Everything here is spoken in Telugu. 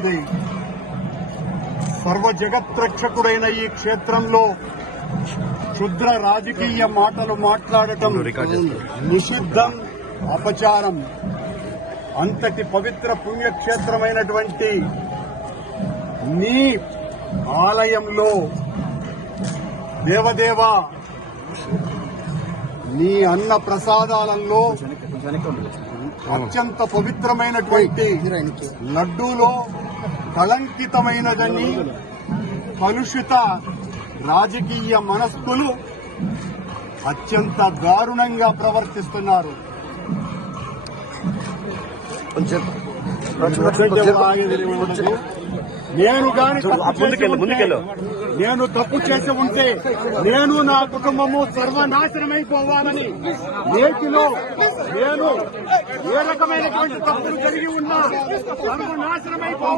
ఉంది. సర్వ జగత్రక్షకుడైన ఈ క్షేత్రంలో క్షుద్ర రాజకీయ మాటలు మాట్లాడటం నిషిద్ధం, అపచారం. అంతటి పవిత్ర పుణ్యక్షేత్రమైనటువంటి నీ ఆలయంలో దేవదేవ నీ అన్న ప్రసాదాలలో అత్యంత పవిత్రమైనటువంటి లడ్డూలో కళంకితమైనదని కలుషిత రాజకీయ మనస్కులు అత్యంత దారుణంగా ప్రవర్తిస్తున్నారు. నేను తప్పు చేసి ఉంటే నేను నా కుటుంబము సర్వనాశనమైపోవాలని నేటిలో నేను ఏ రకమైనటువంటి తప్పులు జరిగి ఉన్నా సర్వనాశనమైపోవాలి.